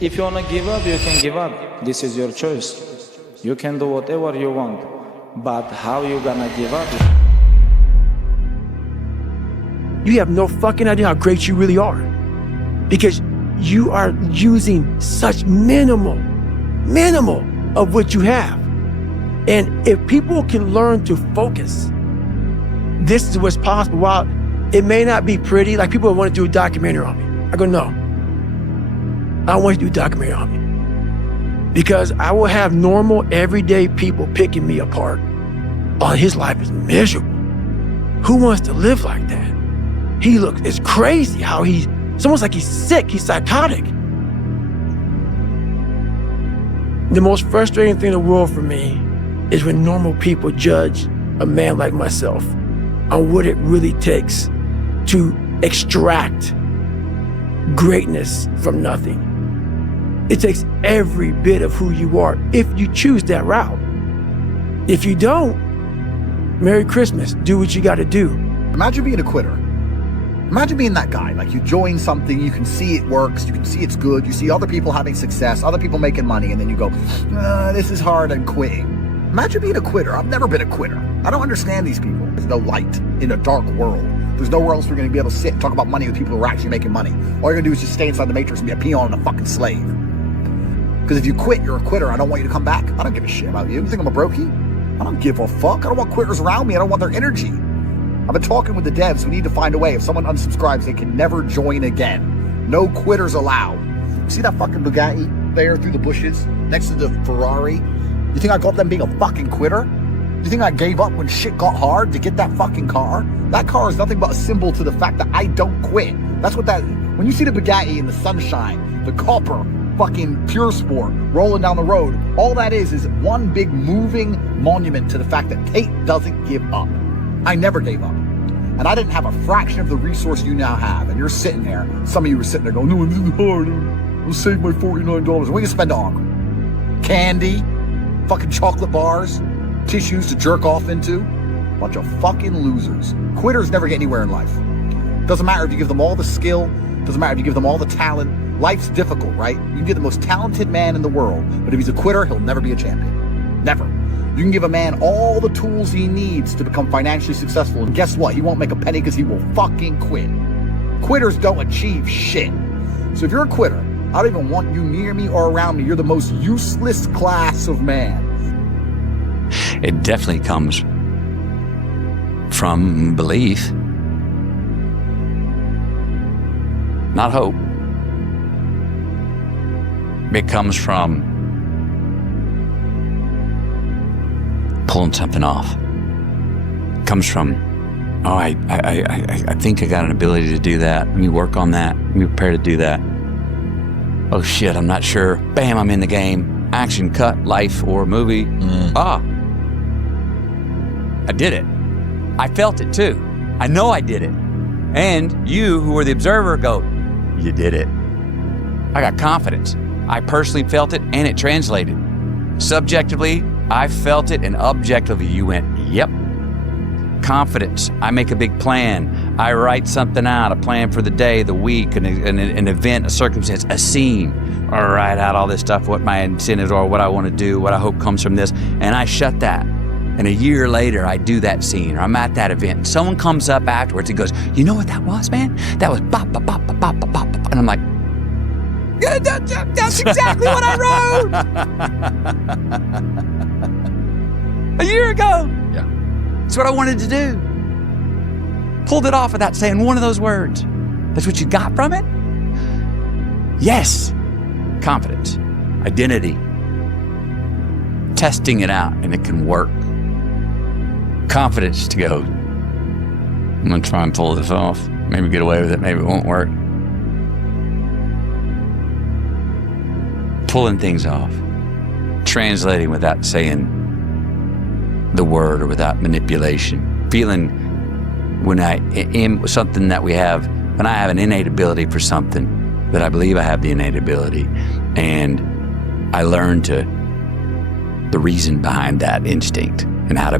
If you want to give up, you can give up. This is your choice. You can do whatever you want. But how you gonna give up? You have no fucking idea how great you really are. Because you are using such minimal of what you have. And if people can learn to focus, this is what's possible. While it may not be pretty, like people want to do a documentary on me. I go, no. I don't want you to do a documentary on me. Because I will have normal, everyday people picking me apart. Oh, his life is miserable. Who wants to live like that? It's crazy how it's almost like he's sick, he's psychotic. The most frustrating thing in the world for me is when normal people judge a man like myself on what it really takes to extract greatness from nothing. It takes every bit of who you are if you choose that route. If you don't, Merry Christmas, do what you gotta do. Imagine being a quitter. Imagine being that guy, like you join something, you can see it works, you can see it's good, you see other people having success, other people making money, and then you go, this is hard, and quitting. Imagine being a quitter. I've never been a quitter. I don't understand these people. There's no light in a dark world. There's nowhere else we're going to be able to sit and talk about money with people who are actually making money. All you're going to do is just stay inside the matrix and be a peon and a fucking slave. Because if you quit, you're a quitter. I don't want you to come back. I don't give a shit about you. You think I'm a brokey? I don't give a fuck. I don't want quitters around me. I don't want their energy. I've been talking with the devs. We need to find a way. If someone unsubscribes, they can never join again. No quitters allowed. See that fucking Bugatti there through the bushes next to the Ferrari? You think I got them being a fucking quitter? You think I gave up when shit got hard to get that fucking car? That car is nothing but a symbol to the fact that I don't quit. That's what that, when you see the Bugatti in the sunshine, the copper, fucking pure sport rolling down the road, all that is one big moving monument to the fact that Tate doesn't give up. I never gave up. And I didn't have a fraction of the resource you now have. And you're sitting there, some of you were sitting there going, no, this is hard. I'll save my $49. What do you spend it on? Candy? Fucking chocolate bars? Tissues to jerk off into? Bunch of fucking losers. Quitters never get anywhere in life. Doesn't matter if you give them all the skill. Doesn't matter if you give them all the talent. Life's difficult, right? You can get the most talented man in the world, but if he's a quitter, he'll never be a champion. Never. You can give a man all the tools he needs to become financially successful, and guess what? He won't make a penny because he will fucking quit. Quitters don't achieve shit. So if you're a quitter, I don't even want you near me or around me. You're the most useless class of man. It definitely comes from belief, not hope. It comes from pulling something off. It comes from, oh, I think I got an ability to do that. Let me work on that. Let me prepare to do that. Oh shit, I'm not sure. Bam, I'm in the game. Action, cut, life, or movie. I did it. I felt it too. I know I did it. And you, who were the observer, go, you did it. I got confidence. I personally felt it and it translated. Subjectively, I felt it, and objectively, you went, yep. Confidence. I make a big plan. I write something out, a plan for the day, the week, an event, a circumstance, a scene. I write out all this stuff, what my incentives are, what I want to do, what I hope comes from this, and I shut that. And a year later, I do that scene, or I'm at that event, and someone comes up afterwards and goes, you know what that was, man? That was bop, bop, bop, bop, bop, bop, bop. And I'm like, yeah, that's exactly what I wrote a year ago. Yeah. That's what I wanted to do. Pulled it off without saying one of those words. That's what you got from it? Yes. Confidence, identity, testing it out, and it can work. Confidence to go, I'm gonna try and pull this off. Maybe get away with it, maybe it won't work. Pulling things off. Translating without saying the word or without manipulation. Feeling when I am something that we have, when I have an innate ability for something, that I believe I have the innate ability, and I learn the reason behind that instinct and how to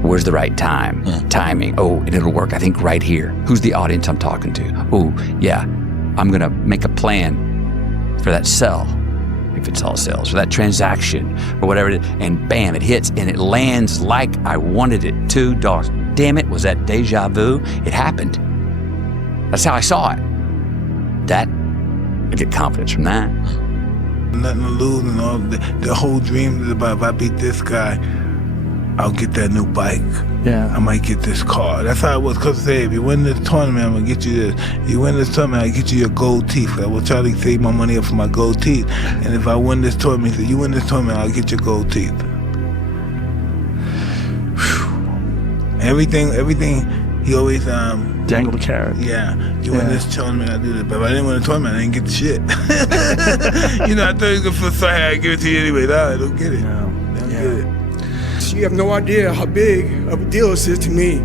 where's the right time, timing. Oh, and it'll work, I think, right here. Who's the audience I'm talking to? Oh, yeah, I'm gonna make a plan for that sell, if it's all sales, or that transaction, or whatever it is, and bam, it hits, and it lands like I wanted it to. Damn it, was that deja vu? It happened. That's how I saw it. That, I get confidence from that. Nothing to lose, and all the whole dream is about, if I beat this guy, I'll get that new bike. Yeah. I might get this car. That's how it was. Cause say, if you win this tournament, I'm gonna get you this. You win this tournament, I'll get you your gold teeth. I will try to save my money up for my gold teeth. And if I win this tournament, he said, you win this tournament, I'll get your gold teeth. Whew. Everything, he always, Dangle the carrot. yeah, you win this tournament, I do this. But if I didn't win the tournament, I didn't get the shit. You know, I thought you was gonna feel sorry, I'd give it to you anyway. No, I don't get it. Yeah. I don't get it. You have no idea how big of a deal this is to me.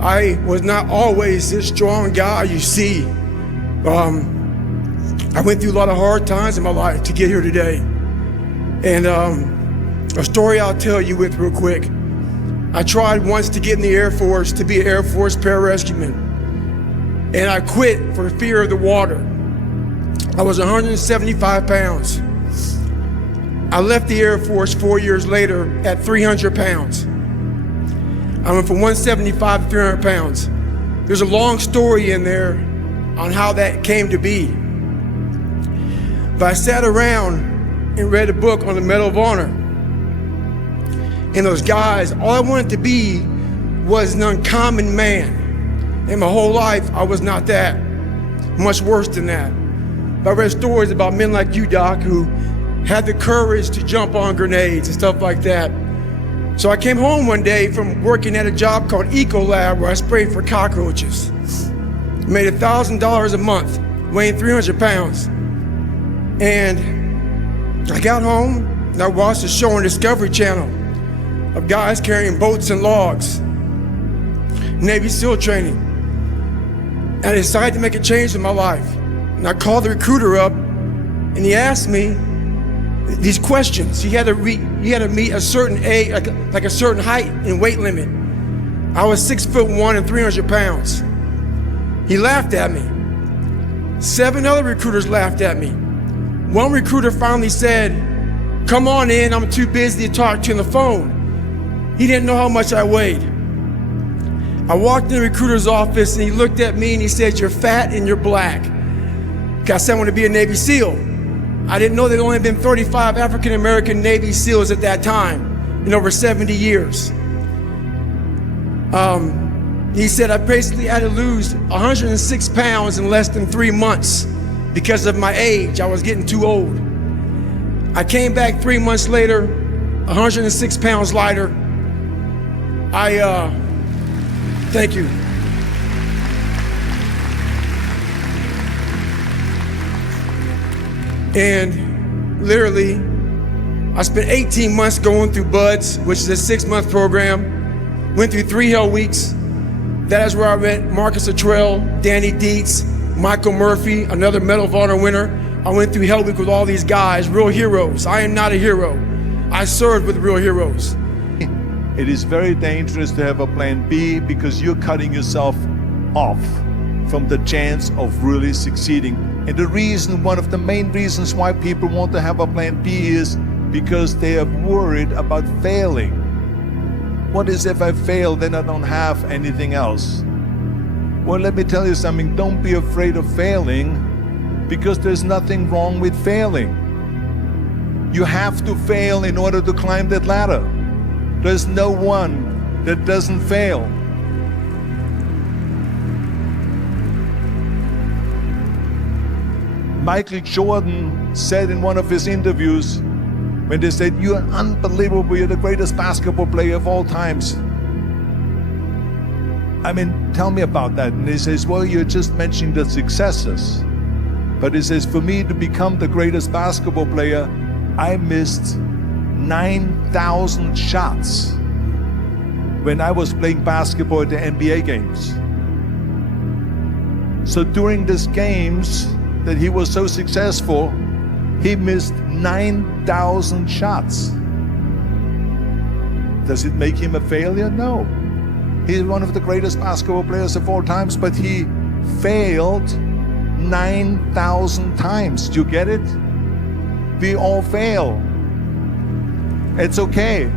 I was not always this strong guy you see. I went through a lot of hard times in my life to get here today. And a story I'll tell you with real quick. I tried once to get in the Air Force to be an Air Force pararescueman. And I quit for fear of the water. I was 175 pounds. I left the Air Force 4 years later at 300 pounds. I went from 175 to 300 pounds. There's a long story in there on how that came to be. But I sat around and read a book on the Medal of Honor. And those guys, all I wanted to be was an uncommon man. And my whole life, I was not that. Much worse than that. But I read stories about men like you, Doc, who had the courage to jump on grenades and stuff like that. So I came home one day from working at a job called Ecolab where I sprayed for cockroaches. Made $1,000 a month, weighing 300 pounds. And I got home and I watched a show on Discovery Channel of guys carrying boats and logs, Navy SEAL training. And I decided to make a change in my life. And I called the recruiter up and he asked me these questions. You had to meet a certain age, like a certain height and weight limit. I was 6'1" and 300 pounds. He laughed at me. 7 other recruiters laughed at me. One recruiter finally said, "Come on in, I'm too busy to talk to you on the phone." He didn't know how much I weighed. I walked in the recruiter's office and he looked at me and he said, "You're fat and you're black." I said I want to be a Navy SEAL. I didn't know there had only been 35 African-American Navy SEALs at that time in over 70 years. He said I basically had to lose 106 pounds in less than 3 months because of my age. I was getting too old. I came back 3 months later, 106 pounds lighter. Thank you. And literally, I spent 18 months going through BUDS, which is a 6-month program. Went through 3 hell weeks. That is where I met Marcus Luttrell, Danny Dietz, Michael Murphy, another Medal of Honor winner. I went through hell week with all these guys, real heroes. I am not a hero. I served with real heroes. It is very dangerous to have a plan B because you're cutting yourself off from the chance of really succeeding. And the reason, one of the main reasons why people want to have a plan B is because they are worried about failing. What is if I fail, then I don't have anything else? Well, let me tell you something, don't be afraid of failing because there's nothing wrong with failing. You have to fail in order to climb that ladder. There's no one that doesn't fail. Michael Jordan said in one of his interviews, when they said, "You're unbelievable, you're the greatest basketball player of all times." I mean, tell me about that. And he says, "Well, you're just mentioning the successes." But he says, for me to become the greatest basketball player, I missed 9,000 shots when I was playing basketball at the NBA games. So during these games that he was so successful, he missed 9,000 shots. Does it make him a failure? No. He's one of the greatest basketball players of all times, but he failed 9,000 times. Do you get it? We all fail. It's okay.